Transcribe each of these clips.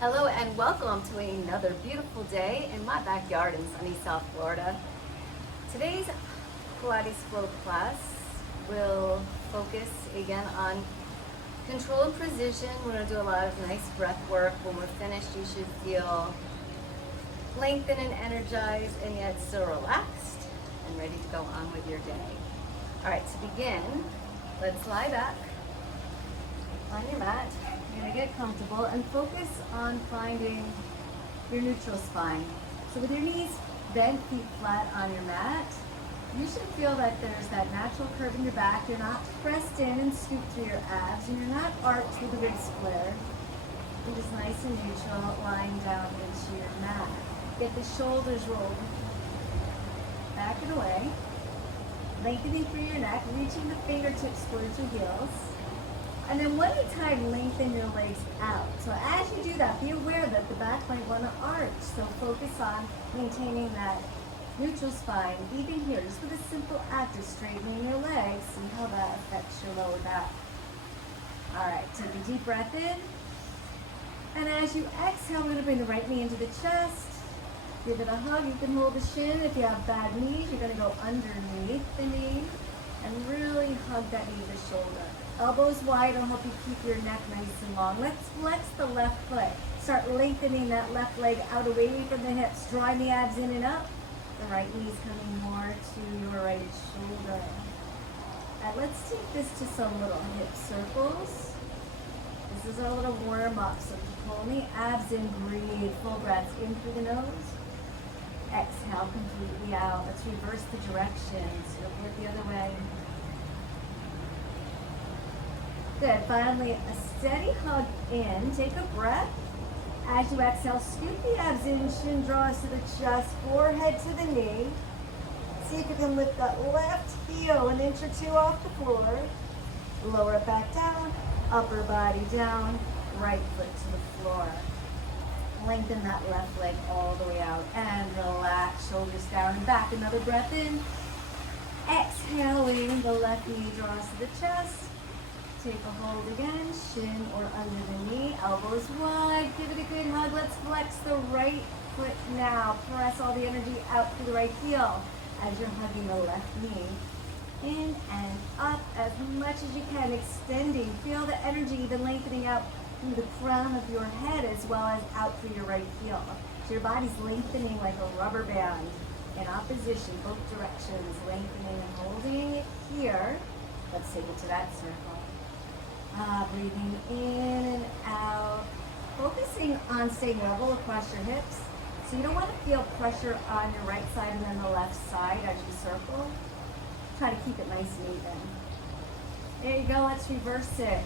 Hello and welcome to another beautiful day in my backyard in sunny South Florida. Today's Pilates flow class will focus again on control and precision. We're going to do a lot of nice breath work. When we're finished, you should feel lengthened and energized and yet still relaxed and ready to go on with your day. All right, to begin, let's lie back on your mat. You're going to get comfortable and focus on finding your neutral spine. So with your knees bent, feet flat on your mat, you should feel that there's that natural curve in your back. You're not pressed in and scooped through your abs, and you're not arched with a big square. You're just nice and neutral, lying down into your mat. Get the shoulders rolled back and away, lengthening through your neck, reaching the fingertips towards your heels. And then one at a time, lengthen your legs out. So as you do that, be aware that the back might want to arch. So focus on maintaining that neutral spine, even here, just with a simple act of straightening your legs. See how that affects your lower back. All right, take a deep breath in. And as you exhale, we're going to bring the right knee into the chest. Give it a hug. You can hold the shin. If you have bad knees, you're going to go underneath the knee and really hug that knee to the shoulder. Elbows wide will help you keep your neck nice and long. Let's flex the left foot. Start lengthening that left leg out away from the hips. Drawing the abs in and up. The right knee's coming more to your right shoulder. And let's take this to some little hip circles. This is our little warm up. So pull the abs in, breathe. Full breaths in through the nose. Exhale completely out. Let's reverse the direction. So you'll get the other way. Good. Finally, a steady hug in. Take a breath. As you exhale, scoop the abs in, shin draws to the chest, forehead to the knee. See if you can lift that left heel an inch or two off the floor. Lower it back down, upper body down, right foot to the floor. Lengthen that left leg all the way out and relax, shoulders down and back. Another breath in. Exhaling, the left knee draws to the chest. Take a hold again, shin or under the knee, elbows wide. Give it a good hug. Let's flex the right foot now. Press all the energy out through the right heel as you're hugging the left knee. In and up as much as you can, extending. Feel the energy even lengthening out through the crown of your head as well as out through your right heel. So your body's lengthening like a rubber band in opposition, both directions, lengthening and holding it here. Let's take it to that circle. Breathing in and out, focusing on staying level across your hips. So you don't want to feel pressure on your right side and then the left side as you circle. Try to keep it nice and even. There you go, let's reverse it.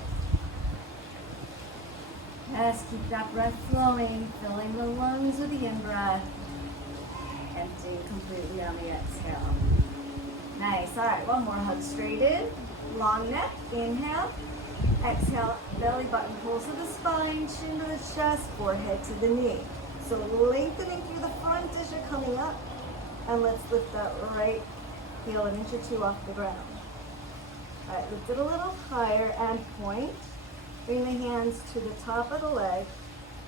Yes, keep that breath flowing, filling the lungs with the in-breath. Emptying completely on the exhale. Nice, all right, one more hug straight in. Long neck, inhale. Exhale, belly button pulls to the spine, chin to the chest, forehead to the knee. So lengthening through the front as you're coming up. And let's lift that right heel an inch or two off the ground. All right, lift it a little higher and point. Bring the hands to the top of the leg.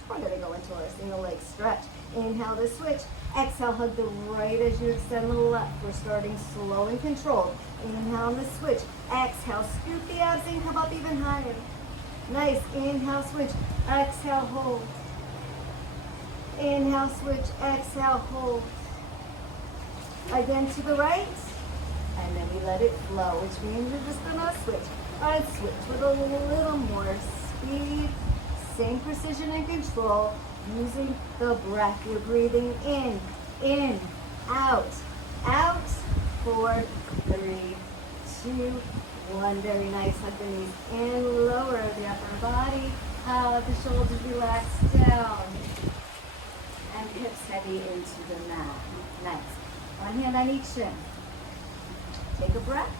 We're going to go into our single leg stretch. Inhale to switch. Exhale, hug the right as you extend the left. We're starting slow and controlled. Inhale to switch. Exhale, scoop the abs in, come up even higher. Nice. Inhale, switch. Exhale, hold. Inhale, switch. Exhale, hold. Again to the right. And then we let it flow, which means we're just going to switch. And switch with a little more speed. Same precision and control, using the breath. You're breathing in, out, 4, 3, 2, 1. Very nice. Hug the knees in, lower the upper body, out, the shoulders relax down, and hips heavy into the mat. Nice. One hand on each shin. Take a breath.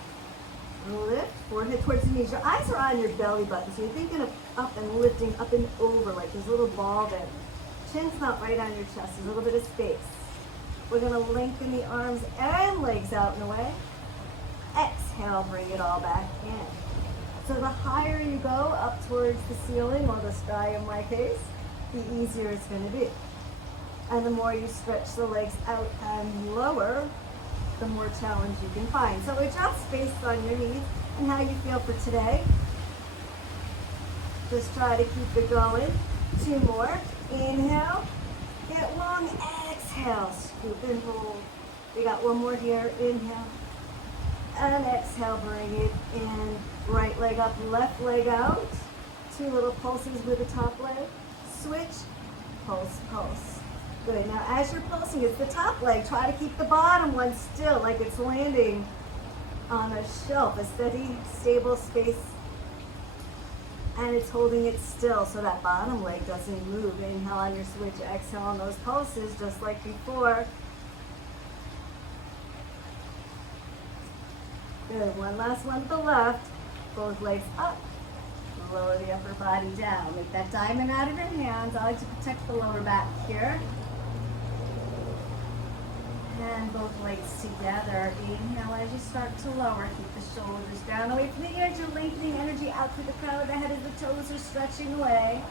Lift, forehead towards the knees. Your eyes are on your belly button, so you're thinking of up and lifting, up and over, like there's a little ball there. Chin's not right on your chest, there's a little bit of space. We're going to lengthen the arms and legs out and away. Exhale, bring it all back in. So the higher you go up towards the ceiling or the sky in my case, the easier it's going to be. And the more you stretch the legs out and lower, the more challenge you can find. So adjust based on your needs and how you feel for today. Just try to keep it going. 2 more. Inhale, get long, exhale, scoop and hold. We got 1 more here. Inhale and exhale, bring it in. Right leg up, left leg out. 2 little pulses with the top leg. Switch, pulse, pulse. Good. Now as you're pulsing, it's the top leg. Try to keep the bottom one still, like it's landing on a shelf, a steady, stable space. And it's holding it still so that bottom leg doesn't move. Inhale on your switch, exhale on those pulses, just like before. Good. One last one to the left. Both legs up. Lower the upper body down. Make that diamond out of your hands. I like to protect the lower back here. And both legs together. Inhale as you start to lower. Keep the shoulders down away from the ears. You're lengthening energy out through the crown of the head as the toes are stretching away.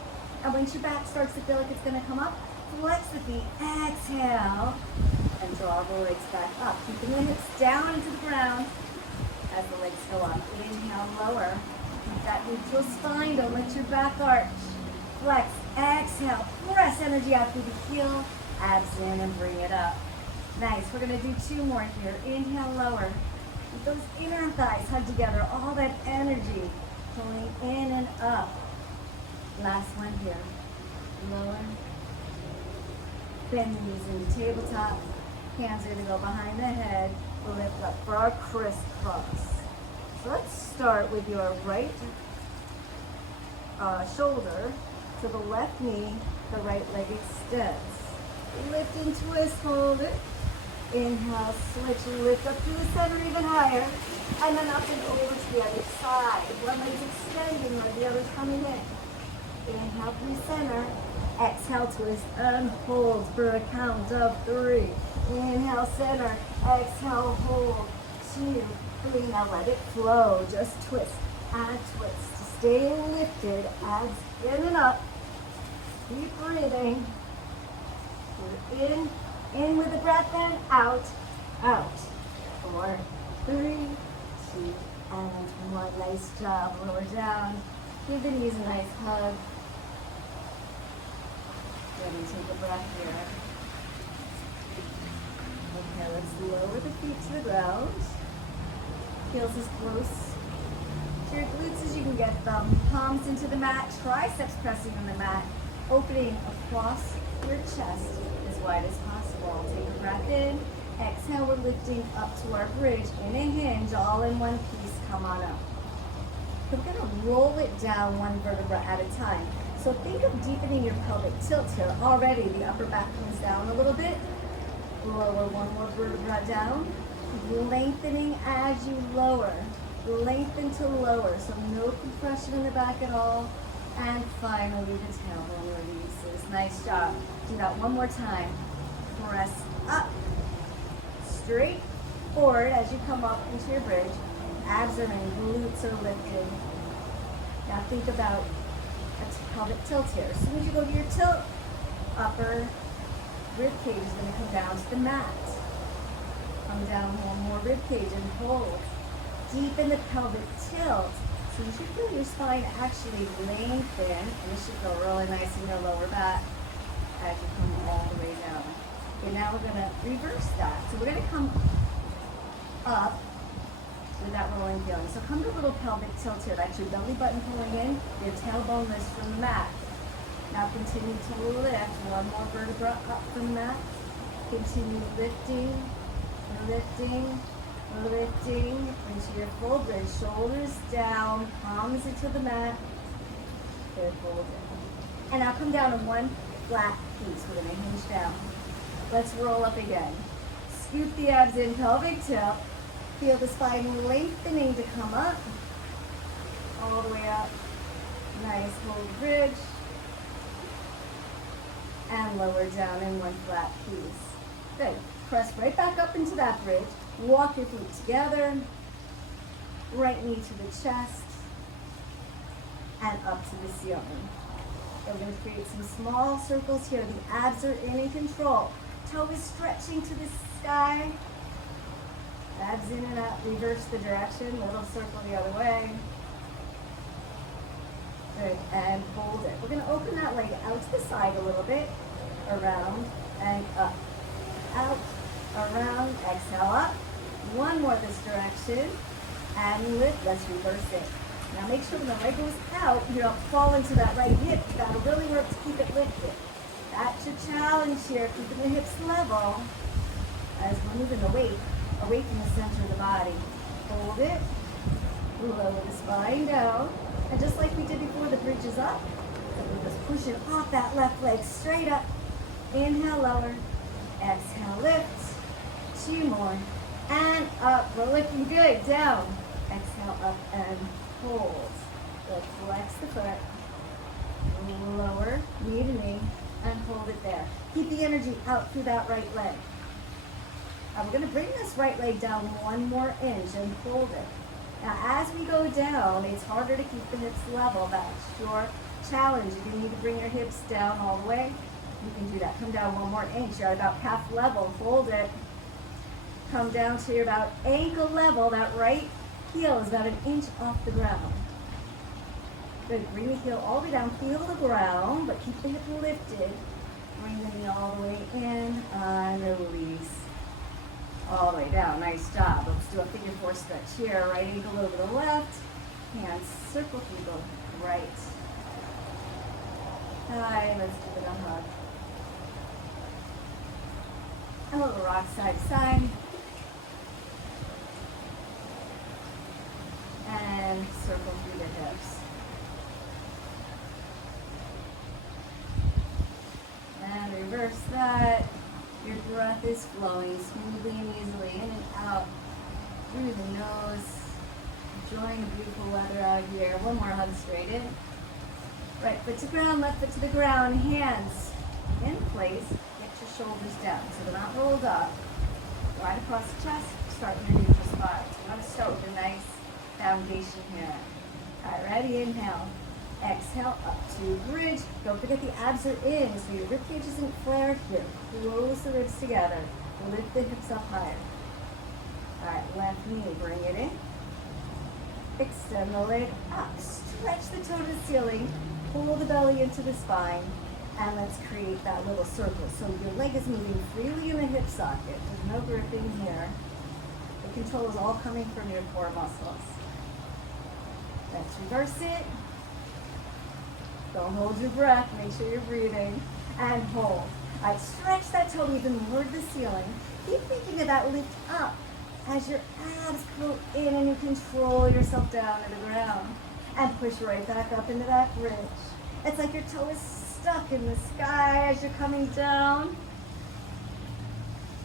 And once your back starts to feel like it's going to come up, flex the feet. Exhale. And draw the legs back up. Keeping the hips down into the ground as the legs go up. Inhale, lower. Keep that neutral spine. Don't let your back arch. Flex. Exhale. Press energy out through the heel. Abs in and bring it up. Nice. We're going to do 2 more here. Inhale, lower. Keep those inner thighs hugged together. All that energy pulling in and up. Last one here. Lower. Bend the knees into tabletop. Hands are going to go behind the head. Lift up for our crisscross. So let's start with your right shoulder to the left knee. The right leg extends. Lift and twist, hold it. Inhale, switch, lift up to the center even higher. And then up and over to the other side. One leg's extending while the other's coming in. Inhale through center. Exhale, twist and hold for a count of 3. Inhale, center. Exhale, hold. 2, 3. Now let it flow. Just twist and twist. Stay lifted. Abs in and up. Keep breathing. In with the breath and out, out. 4, 3, 2, and 1. Nice job. Lower down. Give the knees a nice hug. Ready to take a breath here. Okay, let's lower the feet to the ground. Heels as close to your glutes as you can get them. Palms into the mat. Triceps pressing on the mat. Opening across your chest as wide as possible. Take a breath in. Exhale, we're lifting up to our bridge. In a hinge, all in one piece. Come on up. We're going to roll it down 1 vertebra at a time. So think of deepening your pelvic tilt here. Already the upper back comes down a little bit. Lower 1 more vertebra down. Lengthening as you lower. Lengthen to lower. So no compression in the back at all. And finally the tailbone releases. Nice job. Do that 1 more time. Press up. Straight forward as you come up into your bridge. Abs are in, glutes are lifted. Now think about a pelvic tilt here. As soon as you go to your tilt, upper rib cage is going to come down to the mat. Come down 1 more rib cage and hold. Deepen the pelvic tilt. So you should feel your spine actually lengthen, and it should feel really nice in your lower back as you come all the way down. Okay, now we're going to reverse that. So we're going to come up with that rolling feeling. So come to a little pelvic tilt here. That's your belly button pulling in, your tailbone lifts from the mat. Now continue to lift. 1 more vertebra up from the mat. Continue lifting, lifting, lifting into your full bridge. Shoulders down, palms into the mat. Good, hold it. And now come down to 1 flat piece. We're going to hinge down. Let's roll up again. Scoop the abs in, pelvic tilt. Feel the spine lengthening to come up. All the way up. Nice, hold bridge. And lower down in 1 flat piece. Good. Press right back up into that bridge. Walk your feet together. Right knee to the chest. And up to the ceiling. We're going to create some small circles here. The abs are in control. Toe is stretching to the sky. Abs in and up. Reverse the direction. Little circle the other way. Good. And hold it. We're going to open that leg out to the side a little bit. Around and up. Out. Around. Exhale up. One more this direction. And lift. Let's reverse it. Now make sure when the leg goes out, you don't fall into that right hip. That'll really work to keep it lifted. That's your challenge here, keeping the hips level as we're moving the weight away from the center of the body. Hold it, lower the spine down. And just like we did before, the bridge is up. So we're just pushing off that left leg straight up. Inhale, lower. Exhale, lift. 2 more. And up. We're looking good. Down. Exhale, up and hold. Let's flex the foot. Lower, knee to knee, and hold it there. Keep the energy out through that right leg. Now we're going to bring this right leg down 1 more inch and hold it. Now as we go down, it's harder to keep the hips level. That's your challenge. If you need to bring your hips down all the way, you can do that. Come down 1 more inch. You're at about calf level. Hold it. Come down to about ankle level. That right heel is about 1 inch off the ground. Good. Bring the heel all the way down. Feel the ground, but keep the hip lifted. Bring the knee all the way in and release. All the way down. Nice job. Let's do a figure 4 stretch here. Right ankle over the left. Hands circle through the right. Hi. Let's give it a hug. A little rock side to side. And circle through the hips. And reverse that. Your breath is flowing smoothly and easily in and out through the nose. Enjoying the beautiful weather out here. 1 more hug straight in. Right foot to ground, left foot to the ground. Hands in place. Get your shoulders down so they're not rolled up. Right across the chest. Start in your neutral spot. So you want to start with a nice foundation here. All right, ready? Inhale. Exhale up to bridge. Don't forget the abs are in, so your ribcage isn't flared here. Close the ribs together. Lift the hips up higher. All right, left knee, bring it in. Extend the leg up. Stretch the toe to the ceiling. Pull the belly into the spine. And let's create that little circle. So your leg is moving freely in the hip socket. There's no gripping here. The control is all coming from your core muscles. Let's reverse it. Don't hold your breath. Make sure you're breathing. And hold. All right, stretch that toe even more to the ceiling. Keep thinking of that lift up as your abs go in and you control yourself down to the ground. And push right back up into that bridge. It's like your toe is stuck in the sky as you're coming down.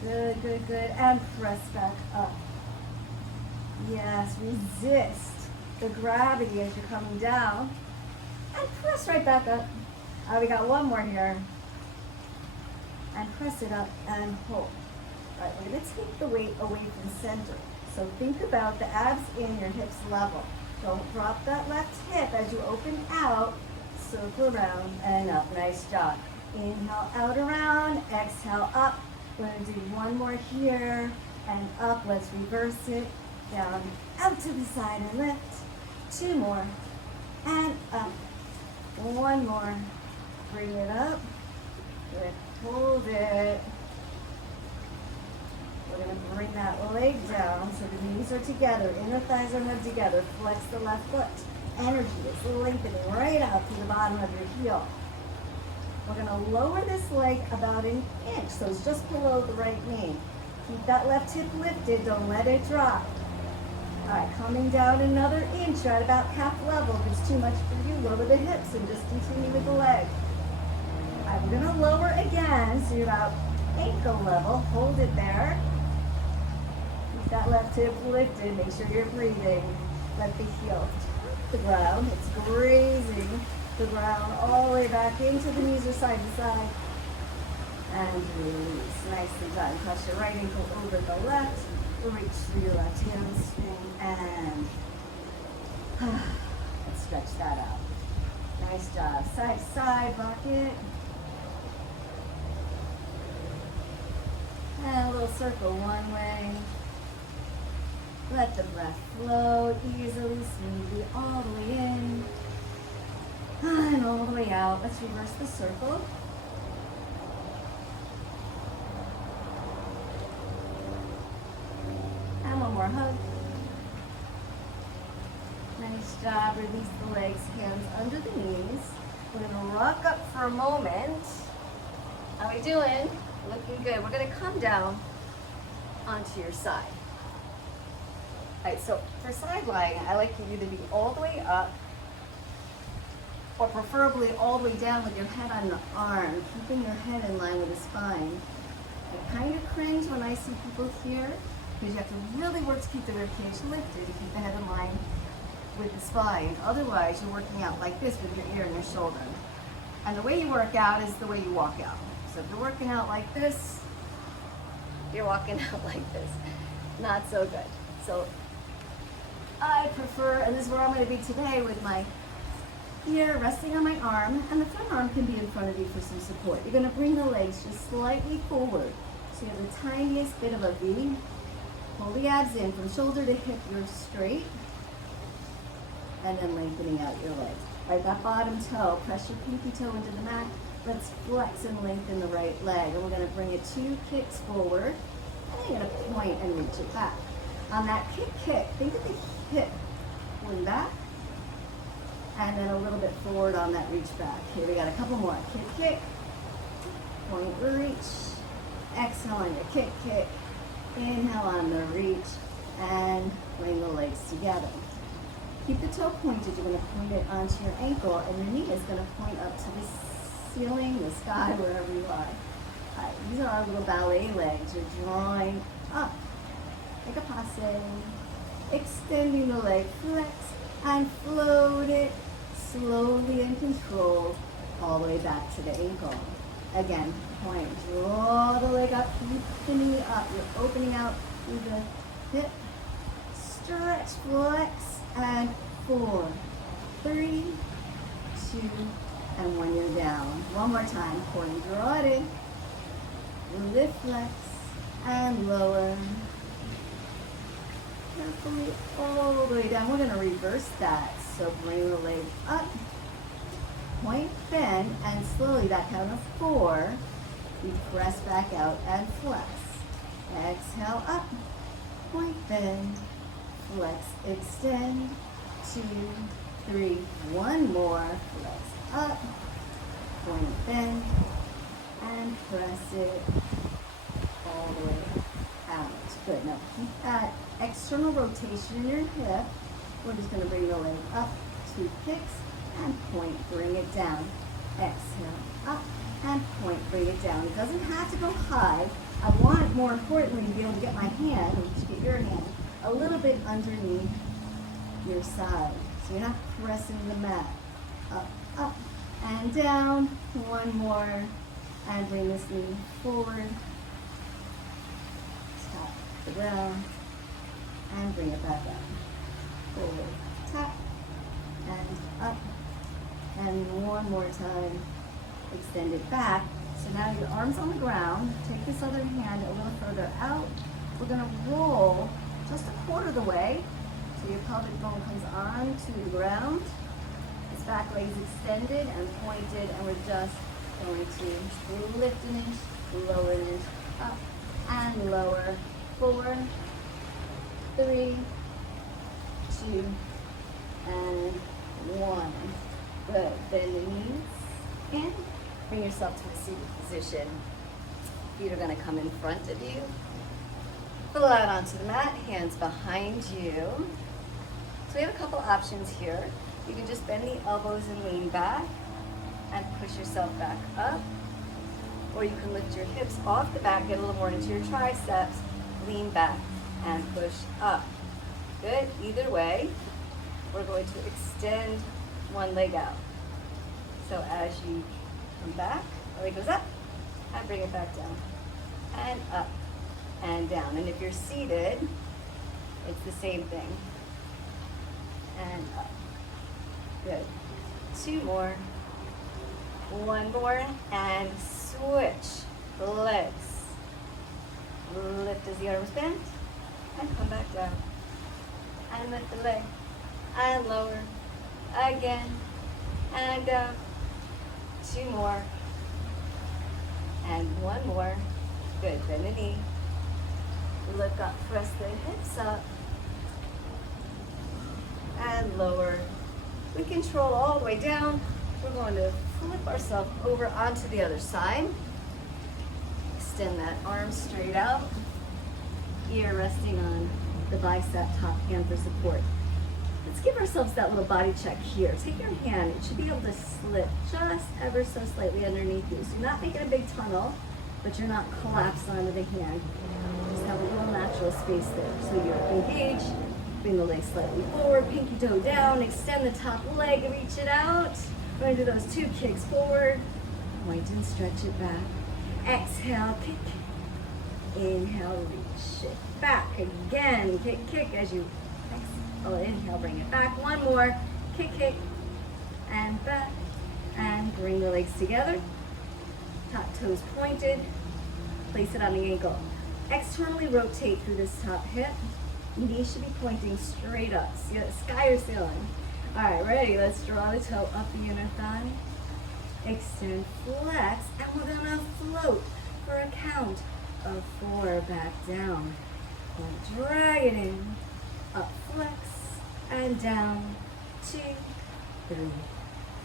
Good, good, good. And press back up. Yes, resist the gravity as you're coming down. And press right back up. We got 1 more here. And press it up and hold. All right, we're going to take the weight away from center. So think about the abs in your hips level. Don't drop that left hip as you open out. Circle around and up. Nice job. Inhale out around. Exhale up. We're going to do 1 more here. And up. Let's reverse it. Down. Out to the side and lift. 2 more. And up. 1 more. Bring it up. Good. Hold it. We're going to bring that leg down so the knees are together. Inner thighs are hugged together. Flex the left foot. Energy is lengthening right out to the bottom of your heel. We're going to lower this leg about 1 inch, so it's just below the right knee. Keep that left hip lifted. Don't let it drop. All right, coming down another inch, right about calf level. If it's too much for you, lower the hips and just continue with the leg. All right, we're going to lower again, so you're about ankle level. Hold it there. Keep that left hip lifted. Make sure you're breathing. Let the heel touch the ground. It's grazing the ground all the way back into the knees or side to side. And release. Nicely done. Cross your right ankle over the left. Reach through your left hamstring and let's stretch that out. Nice job. Side to side, rock it. And a little circle one way. Let the breath flow easily, smoothly, all the way in. And all the way out. Let's reverse the circle. And one more hug. Nice job. Release the legs, hands under the knees. We're going to rock up for a moment. How we doing? Looking good. We're going to come down onto your side. All right, so for side lying, I like you to be all the way up or preferably all the way down with your head on the arm, keeping your head in line with the spine. I kind of cringe when I see people here because you have to really work to keep the ribcage lifted to keep the head in line with the spine. Otherwise, you're working out like this with your ear and your shoulder. And the way you work out is the way you walk out. So if you're working out like this, you're walking out like this. Not so good. So I prefer, and this is where I'm going to be today with my ear resting on my arm, and the front arm can be in front of you for some support. You're going to bring the legs just slightly forward. So you have the tiniest bit of a V. Pull the abs in from shoulder to hip, you're straight. And then lengthening out your legs. All right, that bottom toe, press your pinky toe into the mat. Let's flex and lengthen the right leg. And we're going to bring it 2 kicks forward. And you're going to point and reach it back. On that kick, think of the hip going back. And then a little bit forward on that reach back. Here we got a couple more. Kick, point, reach. Exhale on your kick. Inhale on the reach. And bring the legs together. Keep the toe pointed. You're going to point it onto your ankle, and your knee is going to point up to the ceiling, the sky, wherever you are. All right, these are our little ballet legs. You're drawing up, like a passe, extending the leg, flex, and float it slowly and controlled all the way back to the ankle. Again, point, draw the leg up, keep the knee up. You're opening out through the hip, stretch, flex, and 4, 3, 2, and 1, you're down. One more time, point, draw it in, lift, flex, and lower. Carefully all the way down. We're going to reverse that. So bring the leg up, point, bend, and slowly, that count of 4, you press back out and flex. Exhale up, point, bend, flex, extend, 2, 3, 1 more, flex up, point, bend, and press it all the way out. Good. Now keep that external rotation in your hip. We're just going to bring the leg up, 2 kicks, and point, bring it down. Exhale, up, and point, bring it down. It doesn't have to go high. I want, more importantly, to be able to get my hand, or to get your hand, a little bit underneath your side. So you're not pressing the mat. Up, and down. 1 more. And bring this knee forward. Tap the ground. And bring it back up. Forward, tap, and up. And 1 more time. Extend it back. So now your arm's on the ground. Take this other hand a little further out. We're going to roll just 1/4 of the way. So your pelvic bone comes on to the ground. This back leg is extended and pointed, and we're just going to lift an inch, lower an inch, up and lower. 4, 3, 2, and 1. Good. Bend the knees in. Bring yourself to a seated position. Feet are going to come in front of you. Pull out onto the mat, hands behind you. So we have a couple options here. You can just bend the elbows and lean back and push yourself back up. Or you can lift your hips off the back, get a little more into your triceps, lean back and push up. Good. Either way, we're going to extend one leg out. So as you come back, the leg goes up and bring it back down and up and down. And if you're seated, it's the same thing. And up. Good. 2 more, 1 more, and switch the legs. Lift as the arms bend, and come back down. And lift the leg, and lower, again, and down. 2 more, and 1 more. Good, bend the knee. Look up, press the hips up, and lower. We control all the way down. We're going to flip ourselves over onto the other side. Extend that arm straight out. Ear resting on the bicep, top hand for support. Let's give ourselves that little body check here. Take your hand. It should be able to slip just ever so slightly underneath you. So you're not making a big tunnel, but you're not collapsed onto the hand. Just have a little natural space there. So you're engaged. Bring the leg slightly forward, pinky toe down, extend the top leg, reach it out. We're gonna do those 2 kicks forward. Point and stretch it back. Exhale, kick. Inhale, reach it back. Again, kick, kick as you exhale. Inhale, bring it back. 1 more, kick, kick, and back. And bring the legs together. Top toes pointed. Place it on the ankle. Externally rotate through this top hip. Knees should be pointing straight up. See that sky or ceiling. All right, ready? Let's draw the toe up the inner thigh. Extend, flex, and we're gonna float for a count of 4 back down. And drag it in, up, flex, and down. 2, 3,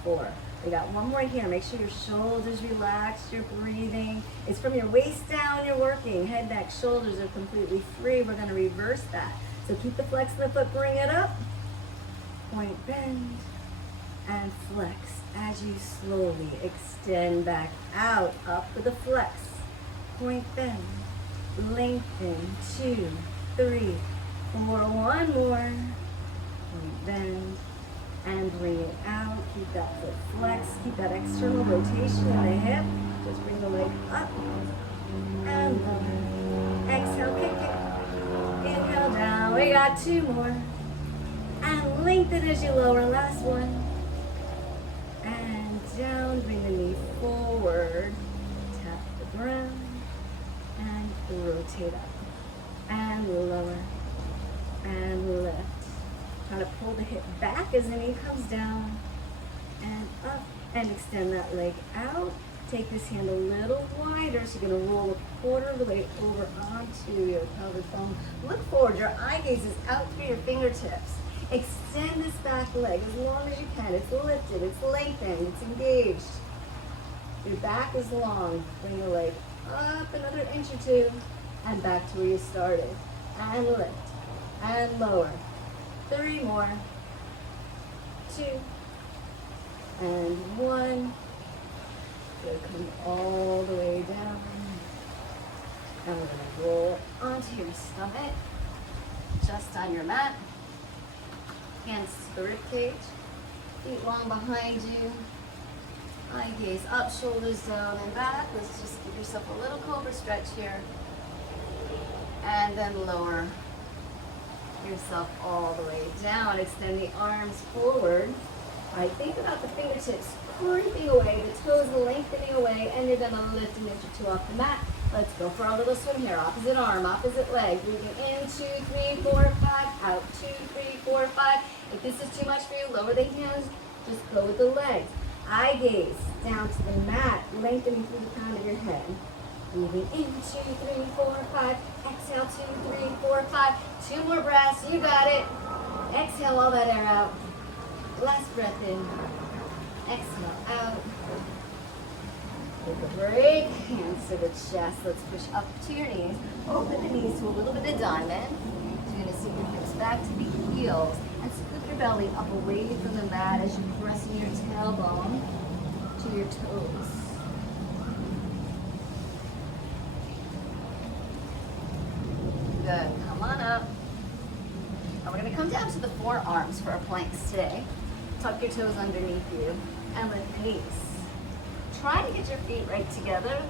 4. We got 1 more here. Make sure your shoulders relaxed, you're breathing. It's from your waist down, you're working. Head, neck, shoulders are completely free. We're gonna reverse that. So keep the flex in the foot, bring it up. Point, bend, and flex. As you slowly extend back out, up with a flex. Point, bend, lengthen, 2, 3, 4, 1 more. Point, bend, and bring it out. Keep that foot flex. Keep that external rotation in the hip. Just bring the leg up and lower. Exhale, kick it. Inhale down. We got 2 more. And lengthen as you lower. Last one. And down. Bring the knee forward. Tap the ground. And rotate up. And lower. And lift. Try to pull the hip back as the knee comes down and up, and extend that leg out. Take this hand a little wider, so you're gonna roll 1/4 of the way over onto your pelvic bone. Look forward, your eye gaze is out through your fingertips. Extend this back leg as long as you can. It's lifted, it's lengthened, it's engaged. Your back is long. Bring the leg up another inch or 2 and back to where you started. And lift, and lower. 3 more, 2, and 1. Good, come all the way down. And we're gonna roll onto your stomach, just on your mat. Hands to the rib cage, feet long behind you. Eye gaze up, shoulders down and back. Let's just give yourself a little cobra stretch here. And then lower yourself all the way down. Extend the arms forward. All right, think about the fingertips creeping away, the toes lengthening away, and you're gonna lift an inch or 2 off the mat. Let's go for our little swim here. Opposite arm, opposite leg. Breathing in, 2, 3, 4, 5. Out, 2, 3, 4, 5. If this is too much for you, lower the hands. Just go with the legs. Eye gaze down to the mat, lengthening through the crown of your head. Breathing in, 2, 3, 4, 5. Exhale, 2, 3, 4, 5. 2 more breaths, you got it. Exhale all that air out. Last breath in. Exhale out. Take a break. Hands to the chest. Let's push up to your knees. Open the knees to a little bit of diamond. So you're going to sink your hips back to the heels and scoop your belly up away from the mat as you press in your tailbone to your toes. Good. Come on up. Now we're going to come down to the forearms for our planks today. Tuck your toes underneath you and lift the knees. Try to get your feet right together.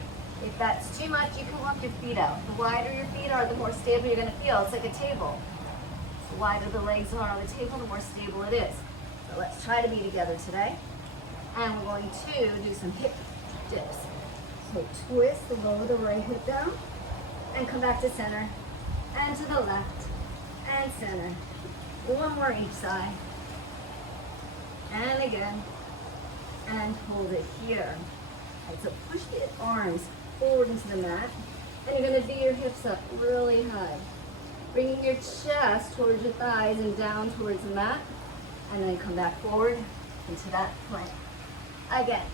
If that's too much, you can walk your feet out. The wider your feet are, the more stable you're going to feel. It's like a table. The wider the legs are on the table, the more stable it is. So let's try to be together today. And we're going to do some hip dips. So twist, lower the right hip down, and come back to center, and to the left, and center. One more each side. And again, and hold it here. All right, so push the arms forward into the mat, and you're gonna do your hips up really high. Bringing your chest towards your thighs and down towards the mat, and then come back forward into that plank. Again,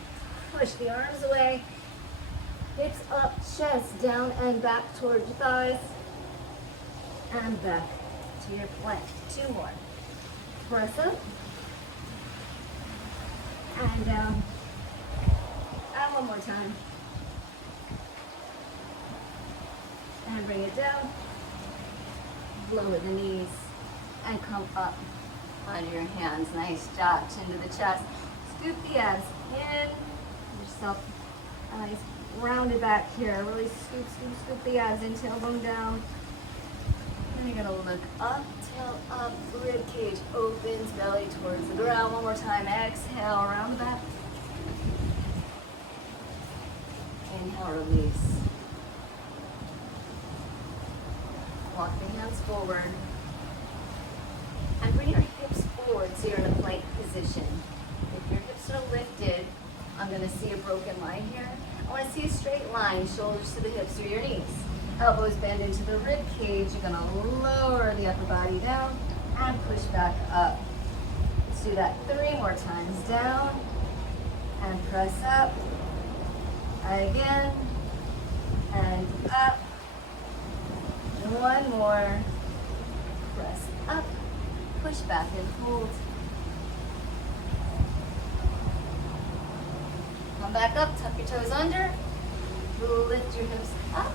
push the arms away, hips up, chest down and back towards your thighs, and back to your plank. 2 more. Press up, and down, and 1 more time. And bring it down, lower the knees, and come up onto your hands. Nice job, chin to the chest. Scoop the abs in, give yourself a nice rounded back here. Really scoop, scoop, scoop the abs in, tailbone down. And you're gonna look up, tail up, rib cage opens, belly towards the ground. 1 more time, exhale, around the back. Inhale, release. Walk the hands forward. And bring your hips forward so you're in a plank position. If your hips are lifted, I'm gonna see a broken line here. I wanna see a straight line, shoulders to the hips or your knees. Elbows bend into the rib cage. You're gonna lower the upper body down and push back up. Let's do that 3 more times. Down and press up. Again and up. 1 more. Press up, push back and hold. Come back up, tuck your toes under, lift your hips up.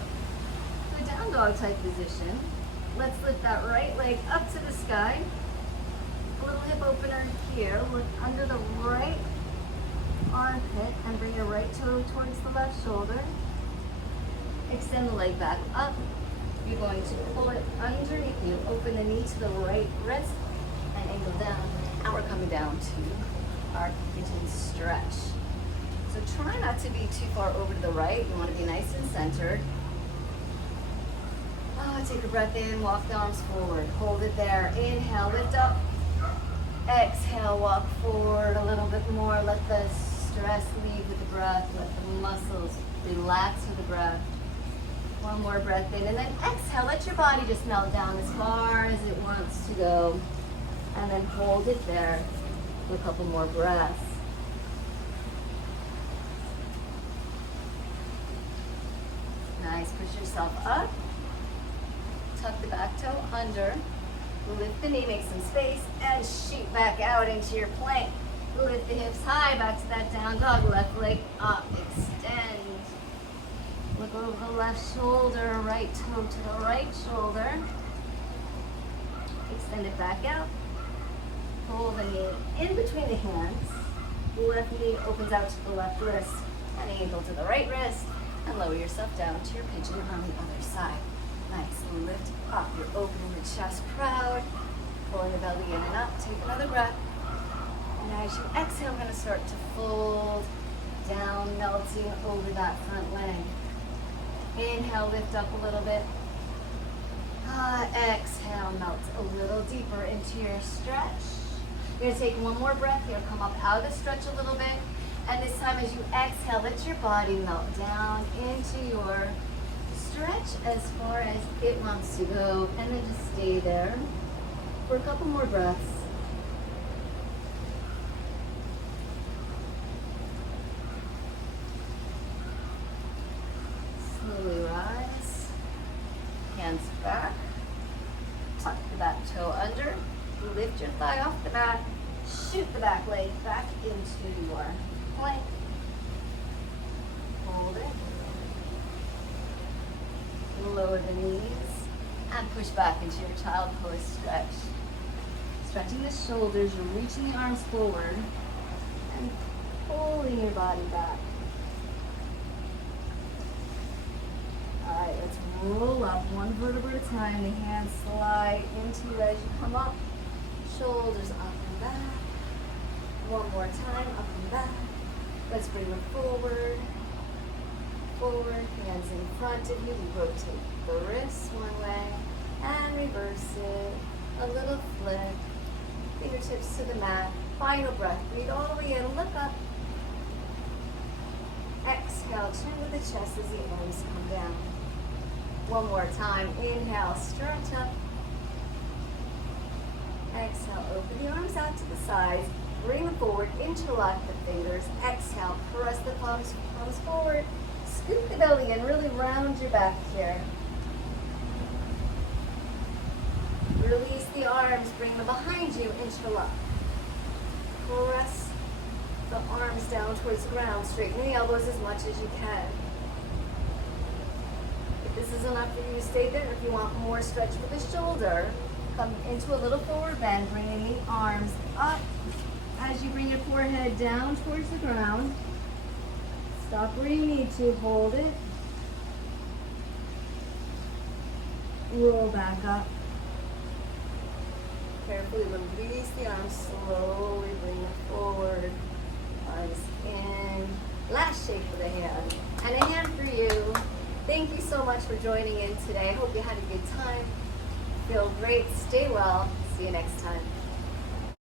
To a down dog type position. Let's lift that right leg up to the sky. A little hip opener here. Look under the right armpit and bring your right toe towards the left shoulder. Extend the leg back up. You're going to pull it underneath you. Open the knee to the right wrist and angle down. And we're coming down to our pigeon stretch. So try not to be too far over to the right. You want to be nice and centered. Take a breath in, walk the arms forward. Hold it there. Inhale, lift up. Exhale, walk forward a little bit more. Let the stress leave with the breath. Let the muscles relax with the breath. 1 more breath in, and then exhale. Let your body just melt down as far as it wants to go. And then hold it there for a couple more breaths. Nice, push yourself up. Tuck the back toe under. Lift the knee, make some space, and shoot back out into your plank. Lift the hips high, back to that down dog. Left leg up, extend. Look over the left shoulder, right toe to the right shoulder. Extend it back out. Pull the knee in between the hands. Left knee opens out to the left wrist. And angle to the right wrist. And lower yourself down to your pigeon on the other side. Nice. Lift up. You're opening the chest proud. Pulling the belly in and up. Take another breath. And as you exhale, we're going to start to fold down, melting over that front leg. Inhale, lift up a little bit. Exhale, melt a little deeper into your stretch. You're going to take 1 more breath here. Come up out of the stretch a little bit. And this time as you exhale, let your body melt down into your stretch as far as it wants to go. And then just stay there for a couple more breaths. Slowly rise. Hands back. Tuck the back toe under. Lift your thigh off the mat. Shoot the back leg back into your plank. Hold it. Lower the knees and push back into your child pose stretch. Stretching the shoulders, you're reaching the arms forward and pulling your body back. All right, let's roll up 1 vertebra at a time. The hands slide into you as you come up. Shoulders up and back. 1 more time, up and back. Let's bring it forward, forward, hands in front of you. We rotate the wrists one way and reverse it. A little flick, fingertips to the mat. Final breath, breathe all the way in, look up. Exhale, turn to the chest as the arms come down. One more time, inhale, stretch up. Exhale, open the arms out to the sides. Bring them forward, interlock the fingers. Exhale, press the palms forward. Scoop the belly in, really round your back here. Release the arms, bring them behind you, interlock. Press the arms down towards the ground. Straighten the elbows as much as you can. If this is enough for you to stay there, if you want more stretch for the shoulder, come into a little forward bend, bringing the arms up as you bring your forehead down towards the ground. Stop where you need to, hold it. Roll back up. Carefully release the arms, slowly bring it forward. Arms in. Last shake for the hand. And a hand for you. Thank you so much for joining in today. I hope you had a good time. Feel great. Stay well. See you next time.